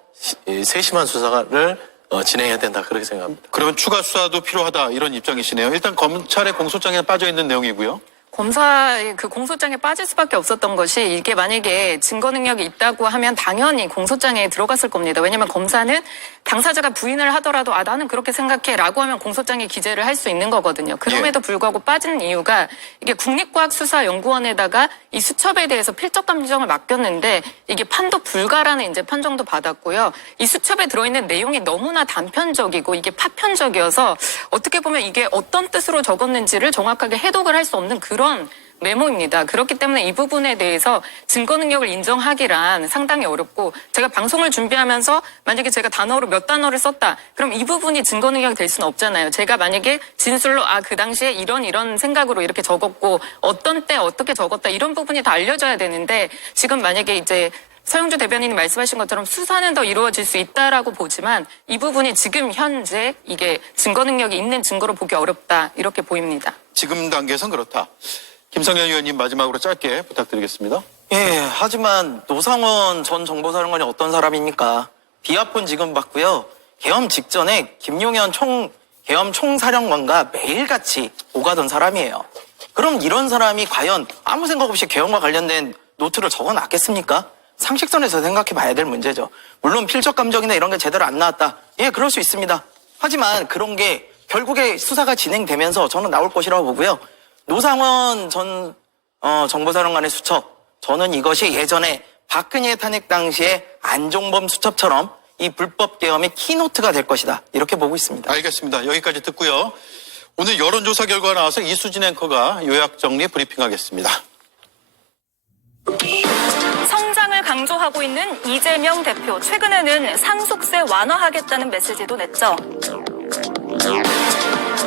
세심한 수사를 진행해야 된다 그렇게 생각합니다. 그러면 추가 수사도 필요하다 이런 입장이시네요. 일단 검찰의 공소장에 빠져 있는 내용이고요. 검사의 그 공소장에 빠질 수밖에 없었던 것이 이게 만약에 증거 능력이 있다고 하면 당연히 공소장에 들어갔을 겁니다. 왜냐하면 검사는 당사자가 부인을 하더라도 나는 그렇게 생각해라고 하면 공소장에 기재를 할 수 있는 거거든요. 그럼에도 불구하고 빠지는 이유가 이게 국립과학수사연구원에다가 이 수첩에 대해서 필적 감정을 맡겼는데 이게 판독 불가라는 이제 판정도 받았고요. 이 수첩에 들어있는 내용이 너무나 단편적이고 이게 파편적이어서 어떻게 보면 이게 어떤 뜻으로 적었는지를 정확하게 해독을 할 수 없는 그런 메모입니다. 그렇기 때문에 이 부분에 대해서 증거 능력을 인정하기란 상당히 어렵고 제가 방송을 준비하면서 만약에 제가 단어로 몇 단어를 썼다. 그럼 이 부분이 증거 능력이 될 수는 없잖아요. 제가 만약에 진술로 그 당시에 이런 생각으로 이렇게 적었고 어떤 때 어떻게 적었다 이런 부분이 다 알려져야 되는데 지금 만약에 이제 서영주 대변인이 말씀하신 것처럼 수사는 더 이루어질 수 있다라고 보지만 이 부분이 지금 현재 이게 증거 능력이 있는 증거로 보기 어렵다 이렇게 보입니다. 지금 단계에선 그렇다. 김성현 의원님 마지막으로 짧게 부탁드리겠습니다. 예, 하지만 노상원 전 정보사령관이 어떤 사람입니까? 비하폰 지금 받고요. 계엄 직전에 김용현 계엄 총사령관과 매일같이 오가던 사람이에요. 그럼 이런 사람이 과연 아무 생각 없이 계엄과 관련된 노트를 적어놨겠습니까? 상식선에서 생각해 봐야 될 문제죠. 물론 필적 감정이나 이런 게 제대로 안 나왔다. 예, 그럴 수 있습니다. 하지만 그런 게 결국에 수사가 진행되면서 저는 나올 것이라고 보고요. 노상원 전 정보사령관의 수첩, 저는 이것이 예전에 박근혜 탄핵 당시에 안종범 수첩처럼 이 불법 계엄의 키노트가 될 것이다. 이렇게 보고 있습니다. 알겠습니다. 여기까지 듣고요. 오늘 여론조사 결과가 나와서 이수진 앵커가 요약 정리 브리핑하겠습니다. 성장을 강조하고 있는 이재명 대표. 최근에는 상속세 완화하겠다는 메시지도 냈죠.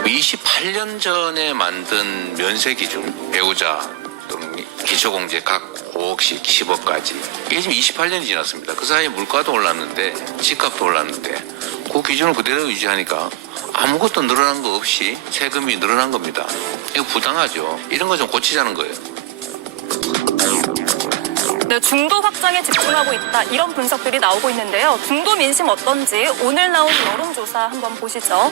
28년 전에 만든 면세 기준, 배우자 또는 기초공제 각 5억씩 10억까지. 이게 지금 28년이 지났습니다. 그 사이에 물가도 올랐는데 집값도 올랐는데 그 기준을 그대로 유지하니까 아무것도 늘어난 거 없이 세금이 늘어난 겁니다. 이거 부당하죠. 이런 거 좀 고치자는 거예요. 네, 중도 확장에 집중하고 있다. 이런 분석들이 나오고 있는데요. 중도 민심 어떤지 오늘 나온 여론조사 한번 보시죠.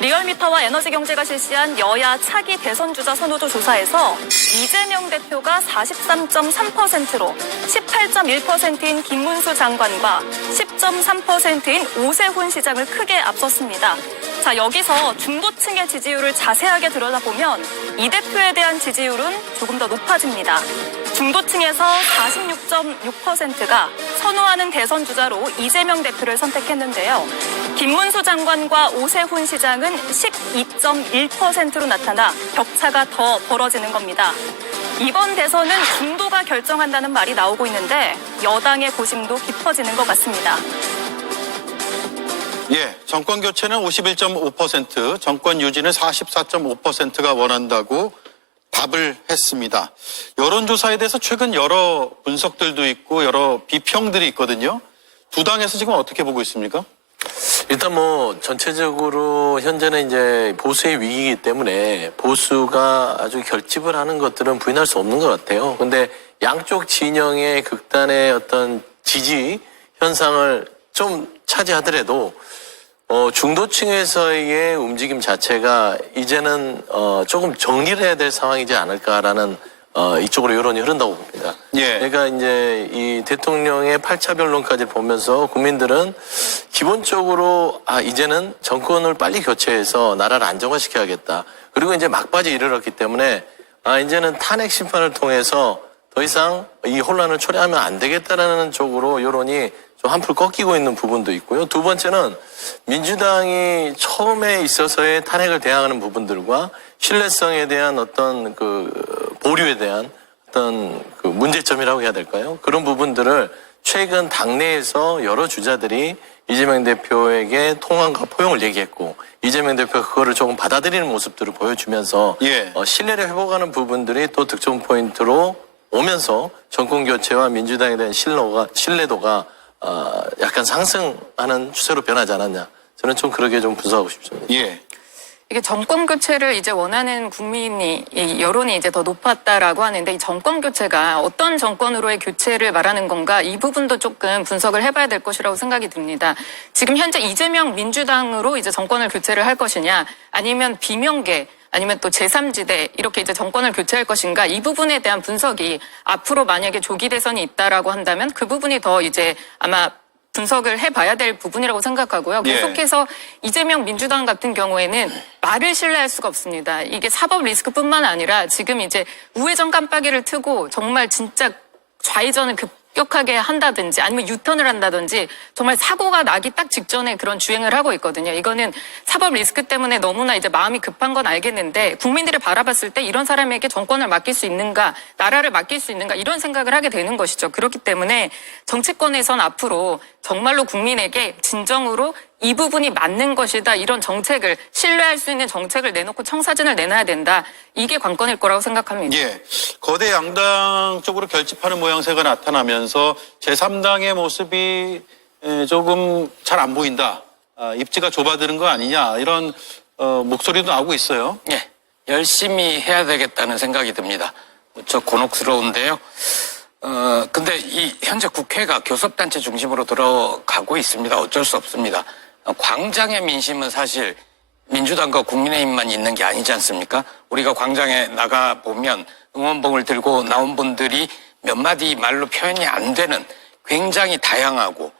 리얼미터와 에너지경제가 실시한 여야 차기 대선주자 선호도 조사에서 이재명 대표가 43.3%로 18.1%인 김문수 장관과 10.3%인 오세훈 시장을 크게 앞섰습니다. 자, 여기서 중도층의 지지율을 자세하게 들여다보면 이 대표에 대한 지지율은 조금 더 높아집니다. 중도층에서 46.6%가 선호하는 대선 주자로 이재명 대표를 선택했는데요. 김문수 장관과 오세훈 시장은 12.1%로 나타나 격차가 더 벌어지는 겁니다. 이번 대선은 중도가 결정한다는 말이 나오고 있는데 여당의 고심도 깊어지는 것 같습니다. 예, 정권 교체는 51.5%, 정권 유지는 44.5%가 원한다고 답을 했습니다. 여론조사에 대해서 최근 여러 분석들도 있고 여러 비평들이 있거든요. 두 당에서 지금 어떻게 보고 있습니까? 일단 뭐 전체적으로 현재는 이제 보수의 위기이기 때문에 보수가 아주 결집을 하는 것들은 부인할 수 없는 것 같아요. 근데 양쪽 진영의 극단의 어떤 지지 현상을 좀 차지하더라도 중도층에서의 움직임 자체가 이제는 조금 정리를 해야 될 상황이지 않을까라는 이쪽으로 여론이 흐른다고 봅니다. 예. 그러니까 이제 이 대통령의 8차 변론까지 보면서 국민들은 기본적으로 이제는 정권을 빨리 교체해서 나라를 안정화시켜야겠다. 그리고 이제 막바지에 이르렀기 때문에 이제는 탄핵 심판을 통해서 더 이상 이 혼란을 초래하면 안 되겠다라는 쪽으로 여론이 좀 한풀 꺾이고 있는 부분도 있고요. 두 번째는 민주당이 처음에 있어서의 탄핵을 대항하는 부분들과 신뢰성에 대한 어떤 그 보류에 대한 어떤 그 문제점이라고 해야 될까요? 그런 부분들을 최근 당내에서 여러 주자들이 이재명 대표에게 통합과 포용을 얘기했고 이재명 대표가 그거를 조금 받아들이는 모습들을 보여주면서 예. 신뢰를 회복하는 부분들이 또 득점 포인트로 오면서 정권 교체와 민주당에 대한 신뢰도가 약간 상승하는 추세로 변하지 않았냐. 저는 좀 그러게 좀 분석하고 싶습니다. 예. 이게 정권 교체를 이제 원하는 국민이 이 여론이 이제 더 높았다라고 하는데 이 정권 교체가 어떤 정권으로의 교체를 말하는 건가 이 부분도 조금 분석을 해봐야 될 것이라고 생각이 듭니다. 지금 현재 이재명 민주당으로 이제 정권을 교체를 할 것이냐 아니면 비명계 아니면 또 제3지대 이렇게 이제 정권을 교체할 것인가 이 부분에 대한 분석이 앞으로 만약에 조기 대선이 있다라고 한다면 그 부분이 더 이제 아마 분석을 해봐야 될 부분이라고 생각하고요. 예. 계속해서 이재명 민주당 같은 경우에는 말을 신뢰할 수가 없습니다. 이게 사법 리스크뿐만 아니라 지금 이제 우회전 깜빡이를 트고 정말 진짜 좌회전을 급격하게 한다든지 아니면 유턴을 한다든지 정말 사고가 나기 딱 직전에 그런 주행을 하고 있거든요. 이거는 사법 리스크 때문에 너무나 이제 마음이 급한 건 알겠는데 국민들이 바라봤을 때 이런 사람에게 정권을 맡길 수 있는가, 나라를 맡길 수 있는가 이런 생각을 하게 되는 것이죠. 그렇기 때문에 정치권에선 앞으로 정말로 국민에게 진정으로 이 부분이 맞는 것이다. 이런 정책을 신뢰할 수 있는 정책을 내놓고 청사진을 내놔야 된다. 이게 관건일 거라고 생각합니다. 예. 거대 양당 쪽으로 결집하는 모양새가 나타나면서 제3당의 모습이 조금 잘 안 보인다. 입지가 좁아드는 거 아니냐. 이런 목소리도 나오고 있어요. 예, 열심히 해야 되겠다는 생각이 듭니다. 무척 곤혹스러운데요. 근데 이 현재 국회가 교섭단체 중심으로 들어가고 있습니다. 어쩔 수 없습니다. 광장의 민심은 사실 민주당과 국민의힘만 있는 게 아니지 않습니까? 우리가 광장에 나가보면 응원봉을 들고 나온 분들이 몇 마디 말로 표현이 안 되는 굉장히 다양하고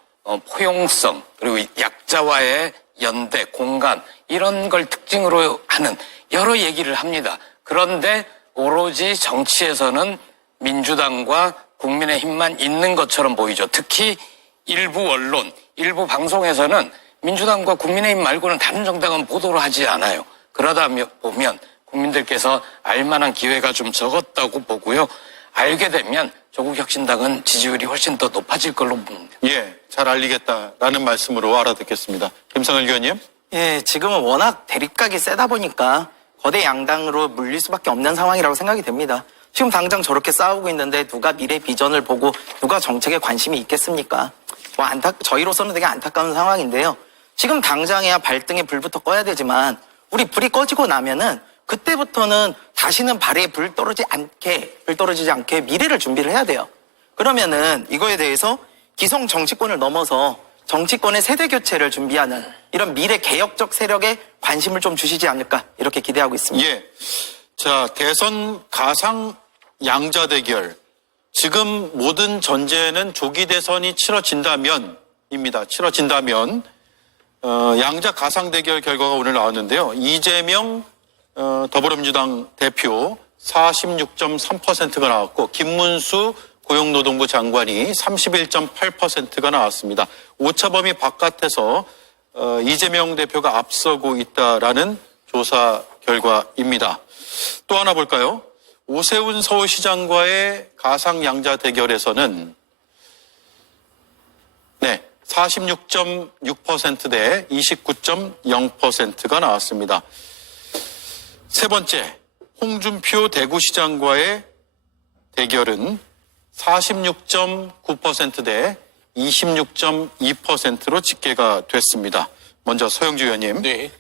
포용성 그리고 약자와의 연대, 공간 이런 걸 특징으로 하는 여러 얘기를 합니다. 그런데 오로지 정치에서는 민주당과 국민의힘만 있는 것처럼 보이죠. 특히 일부 언론, 일부 방송에서는 민주당과 국민의힘 말고는 다른 정당은 보도를 하지 않아요. 그러다 보면 국민들께서 알만한 기회가 좀 적었다고 보고요. 알게 되면 조국혁신당은 지지율이 훨씬 더 높아질 걸로 봅니다. 예, 잘 알리겠다라는 말씀으로 알아듣겠습니다. 김성일 의원님. 예, 지금은 워낙 대립각이 세다 보니까 거대 양당으로 물릴 수밖에 없는 상황이라고 생각이 됩니다. 지금 당장 저렇게 싸우고 있는데 누가 미래 비전을 보고 누가 정책에 관심이 있겠습니까? 저희로서는 되게 안타까운 상황인데요. 지금 당장에야 발등에 불부터 꺼야 되지만 우리 불이 꺼지고 나면은 그때부터는 다시는 발에 불 떨어지지 않게 미래를 준비를 해야 돼요. 그러면은 이거에 대해서 기성 정치권을 넘어서 정치권의 세대 교체를 준비하는 이런 미래 개혁적 세력에 관심을 좀 주시지 않을까 이렇게 기대하고 있습니다. 예. 자, 대선 가상 양자 대결. 지금 모든 전제는 조기 대선이 치러진다면입니다. 치러진다면 양자 가상 대결 결과가 오늘 나왔는데요. 이재명 더불어민주당 대표 46.3%가 나왔고 김문수 고용노동부 장관이 31.8%가 나왔습니다. 오차범위 바깥에서 이재명 대표가 앞서고 있다라는 조사 결과입니다. 또 하나 볼까요? 오세훈 서울시장과의 가상 양자 대결에서는 46.6% 대 29.0%가 나왔습니다. 세 번째, 홍준표 대구시장과의 대결은 46.9% 대 26.2%로 집계가 됐습니다. 먼저 서영주 의원님. 네.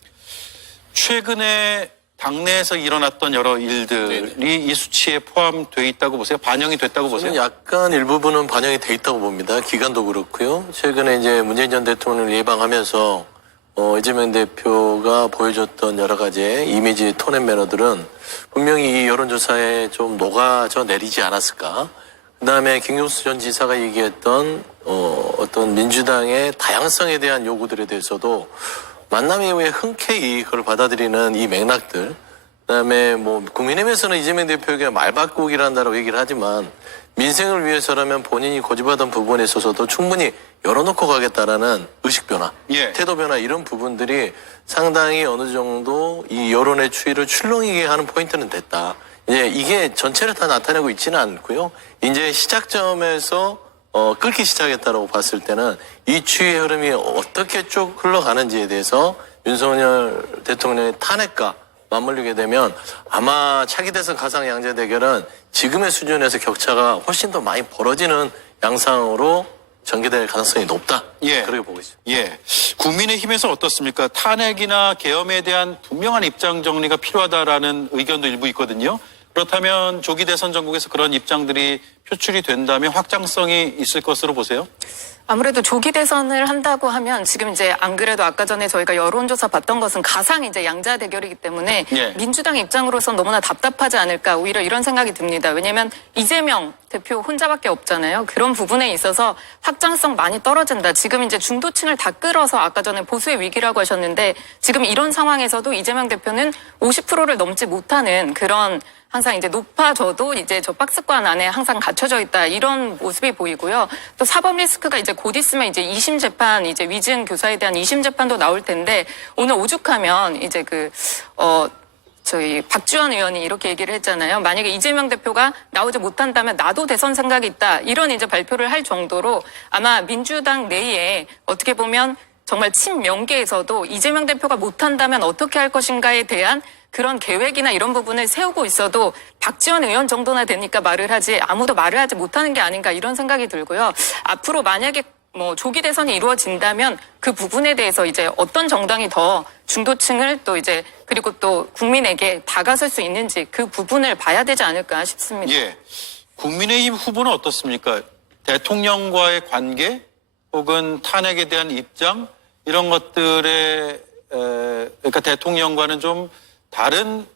최근에 당내에서 일어났던 여러 일들이 이 수치에 포함되어 있다고 보세요? 반영이 됐다고 보세요? 저는 약간 일부분은 반영이 돼 있다고 봅니다. 기간도 그렇고요. 최근에 이제 문재인 전 대통령을 예방하면서 이재명 대표가 보여줬던 여러 가지 이미지 톤 앤 매너들은 분명히 이 여론조사에 좀 녹아져 내리지 않았을까. 그다음에 김경수 전 지사가 얘기했던 어떤 민주당의 다양성에 대한 요구들에 대해서도 만남 이후에 흔쾌히 그걸 받아들이는 이 맥락들, 그다음에 뭐 국민의힘에서는 이재명 대표에게 말바꾸기를 한다라고 얘기를 하지만 민생을 위해서라면 본인이 고집하던 부분에 있어서도 충분히 열어놓고 가겠다라는 의식 변화, 예. 태도 변화 이런 부분들이 상당히 어느 정도 이 여론의 추이를 출렁이게 하는 포인트는 됐다. 이제 이게 전체를 다 나타내고 있지는 않고요. 이제 시작점에서 끓기 시작했다라고 봤을 때는 이 추이의 흐름이 어떻게 쭉 흘러가는지에 대해서 윤석열 대통령의 탄핵과 맞물리게 되면 아마 차기 대선 가상 양자 대결은 지금의 수준에서 격차가 훨씬 더 많이 벌어지는 양상으로 전개될 가능성이 높다. 예. 그렇게 보고 있습니다. 예. 국민의힘에서 어떻습니까? 탄핵이나 계엄에 대한 분명한 입장 정리가 필요하다라는 의견도 일부 있거든요. 그렇다면 조기 대선 전국에서 그런 입장들이 표출이 된다면 확장성이 있을 것으로 보세요? 아무래도 조기 대선을 한다고 하면 지금 이제 안 그래도 아까 전에 저희가 여론조사 봤던 것은 가상 이제 양자 대결이기 때문에 예. 민주당 입장으로선 너무나 답답하지 않을까 오히려 이런 생각이 듭니다. 왜냐하면 이재명 대표 혼자밖에 없잖아요. 그런 부분에 있어서 확장성 많이 떨어진다. 지금 이제 중도층을 다 끌어서 아까 전에 보수의 위기라고 하셨는데 지금 이런 상황에서도 이재명 대표는 50%를 넘지 못하는 그런 항상 이제 높아져도 이제 저 박스권 안에 항상 갇혀져 있다 이런 모습이 보이고요. 또 사법 리스크가 이제 곧 있으면 이제 2심 재판 이제 위증 교사에 대한 2심 재판도 나올 텐데 오늘 오죽하면 이제 저희 박지원 의원이 이렇게 얘기를 했잖아요. 만약에 이재명 대표가 나오지 못한다면 나도 대선 생각이 있다 이런 이제 발표를 할 정도로 아마 민주당 내에 어떻게 보면 정말 친명계에서도 이재명 대표가 못한다면 어떻게 할 것인가에 대한 그런 계획이나 이런 부분을 세우고 있어도 박지원 의원 정도나 되니까 말을 하지 아무도 말을 하지 못하는 게 아닌가 이런 생각이 들고요. 앞으로 만약에 뭐 조기 대선이 이루어진다면 그 부분에 대해서 이제 어떤 정당이 더 중도층을 또 이제 그리고 또 국민에게 다가설 수 있는지 그 부분을 봐야 되지 않을까 싶습니다. 예. 국민의힘 후보는 어떻습니까? 대통령과의 관계 혹은 탄핵에 대한 입장 이런 것들에 그러니까 대통령과는 좀 다른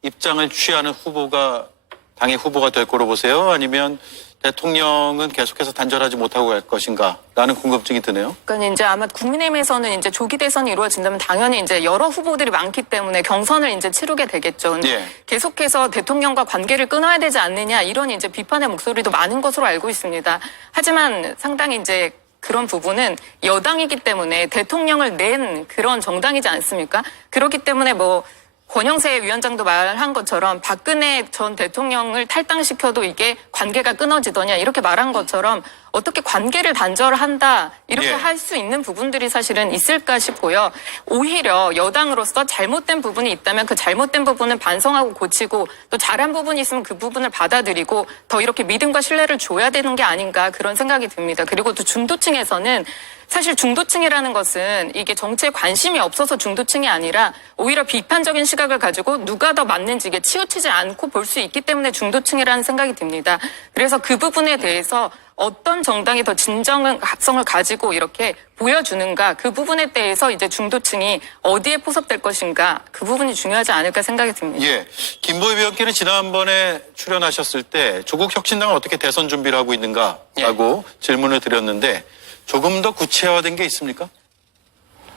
입장을 취하는 후보가 당의 후보가 될 거로 보세요? 아니면 대통령은 계속해서 단절하지 못하고 갈 것인가라는 궁금증이 드네요. 그러니까 이제 아마 국민의힘에서는 이제 조기 대선이 이루어진다면 당연히 이제 여러 후보들이 많기 때문에 경선을 이제 치르게 되겠죠. 근데 예. 계속해서 대통령과 관계를 끊어야 되지 않느냐 이런 이제 비판의 목소리도 많은 것으로 알고 있습니다. 하지만 상당히 이제 그런 부분은 여당이기 때문에 대통령을 낸 그런 정당이지 않습니까? 그렇기 때문에 뭐 권영세 위원장도 말한 것처럼 박근혜 전 대통령을 탈당시켜도 이게 관계가 끊어지더냐 이렇게 말한 것처럼 어떻게 관계를 단절한다 이렇게 예. 할 수 있는 부분들이 사실은 있을까 싶고요. 오히려 여당으로서 잘못된 부분이 있다면 그 잘못된 부분은 반성하고 고치고 또 잘한 부분이 있으면 그 부분을 받아들이고 더 이렇게 믿음과 신뢰를 줘야 되는 게 아닌가 그런 생각이 듭니다. 그리고 또 중도층에서는 사실 중도층이라는 것은 이게 정치에 관심이 없어서 중도층이 아니라 오히려 비판적인 시각을 가지고 누가 더 맞는지 이게 치우치지 않고 볼 수 있기 때문에 중도층이라는 생각이 듭니다. 그래서 그 부분에 대해서 어떤 정당이 더 진정성을 가지고 이렇게 보여주는가 그 부분에 대해서 이제 중도층이 어디에 포섭될 것인가 그 부분이 중요하지 않을까 생각이 듭니다. 예. 김보희 위원께는 지난번에 출연하셨을 때 조국 혁신당은 어떻게 대선 준비를 하고 있는가라고 질문을 드렸는데 조금 더 구체화된 게 있습니까?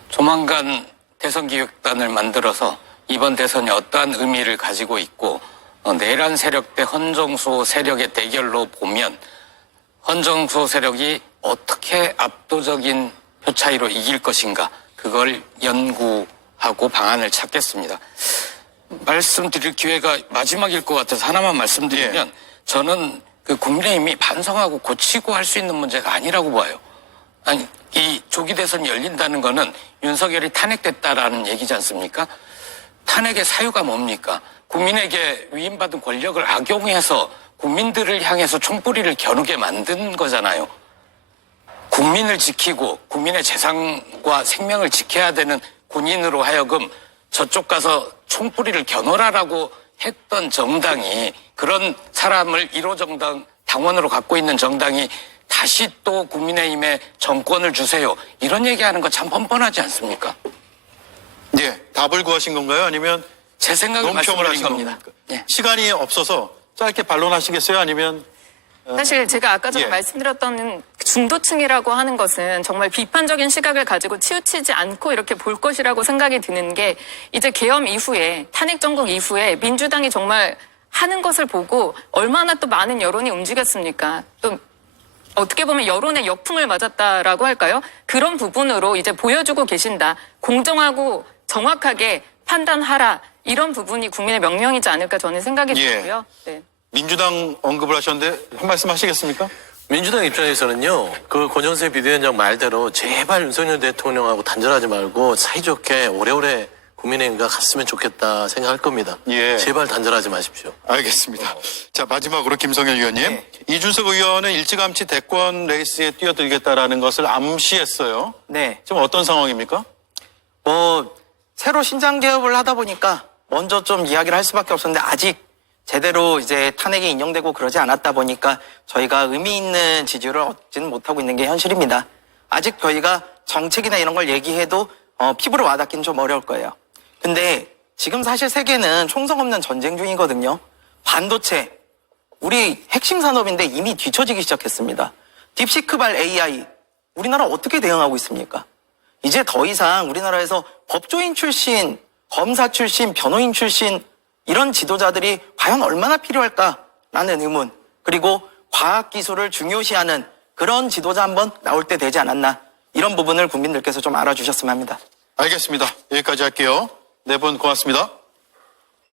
조만간 대선기획단을 만들어서 이번 대선이 어떠한 의미를 가지고 있고 내란 세력 대 헌정수호 세력의 대결로 보면 헌정수호 세력이 어떻게 압도적인 표 차이로 이길 것인가 그걸 연구하고 방안을 찾겠습니다. 말씀드릴 기회가 마지막일 것 같아서 하나만 말씀드리면 저는 그 국민의힘이 반성하고 고치고 할 수 있는 문제가 아니라고 봐요. 아니 이 조기 대선이 열린다는 거는 윤석열이 탄핵됐다라는 얘기지 않습니까? 탄핵의 사유가 뭡니까? 국민에게 위임받은 권력을 악용해서 국민들을 향해서 총뿌리를 겨누게 만든 거잖아요. 국민을 지키고 국민의 재산과 생명을 지켜야 되는 군인으로 하여금 저쪽 가서 총뿌리를 겨누라라고 했던 정당이 그런 사람을 1호 정당 당원으로 갖고 있는 정당이 다시 또 국민의힘에 정권을 주세요. 이런 얘기하는 거 참 뻔뻔하지 않습니까? 예. 답을 구하신 건가요? 아니면 제 생각을 논평을 말씀드린 하신 겁니다. 겁니까? 예. 시간이 없어서 짧게 반론하시겠어요? 아니면 사실 제가 아까 전에 예. 말씀드렸던 중도층이라고 하는 것은 정말 비판적인 시각을 가지고 치우치지 않고 이렇게 볼 것이라고 생각이 드는 게 이제 계엄 이후에 탄핵 정국 이후에 민주당이 정말 하는 것을 보고 얼마나 또 많은 여론이 움직였습니까? 또 어떻게 보면 여론의 역풍을 맞았다라고 할까요? 그런 부분으로 이제 보여주고 계신다. 공정하고 정확하게 판단하라. 이런 부분이 국민의 명령이지 않을까 저는 생각이 예. 들고요. 네. 민주당 언급을 하셨는데 한 말씀 하시겠습니까? 민주당 입장에서는요, 그 권영세 비대위원장 말대로 제발 윤석열 대통령하고 단절하지 말고 사이좋게 오래오래 국민의힘과 갔으면 좋겠다 생각할 겁니다. 예. 제발 단절하지 마십시오. 알겠습니다. 자, 마지막으로 김성열 의원님. 네. 이준석 의원은 일찌감치 대권 레이스에 뛰어들겠다라는 것을 암시했어요. 네. 지금 어떤 상황입니까? 새로 신장 개업을 하다 보니까 먼저 좀 이야기를 할 수밖에 없었는데 아직 제대로 이제 탄핵이 인용되고 그러지 않았다 보니까 저희가 의미 있는 지지율을 얻지는 못하고 있는 게 현실입니다. 아직 저희가 정책이나 이런 걸 얘기해도 피부로 와닿기는 좀 어려울 거예요. 근데 지금 사실 세계는 총성 없는 전쟁 중이거든요. 반도체, 우리 핵심 산업인데 이미 뒤처지기 시작했습니다. 딥시크발 AI, 우리나라 어떻게 대응하고 있습니까? 이제 더 이상 우리나라에서 법조인 출신, 검사 출신, 변호인 출신 이런 지도자들이 과연 얼마나 필요할까라는 의문, 그리고 과학기술을 중요시하는 그런 지도자 한번 나올 때 되지 않았나, 이런 부분을 국민들께서 좀 알아주셨으면 합니다. 알겠습니다. 여기까지 할게요. 네 분 고맙습니다.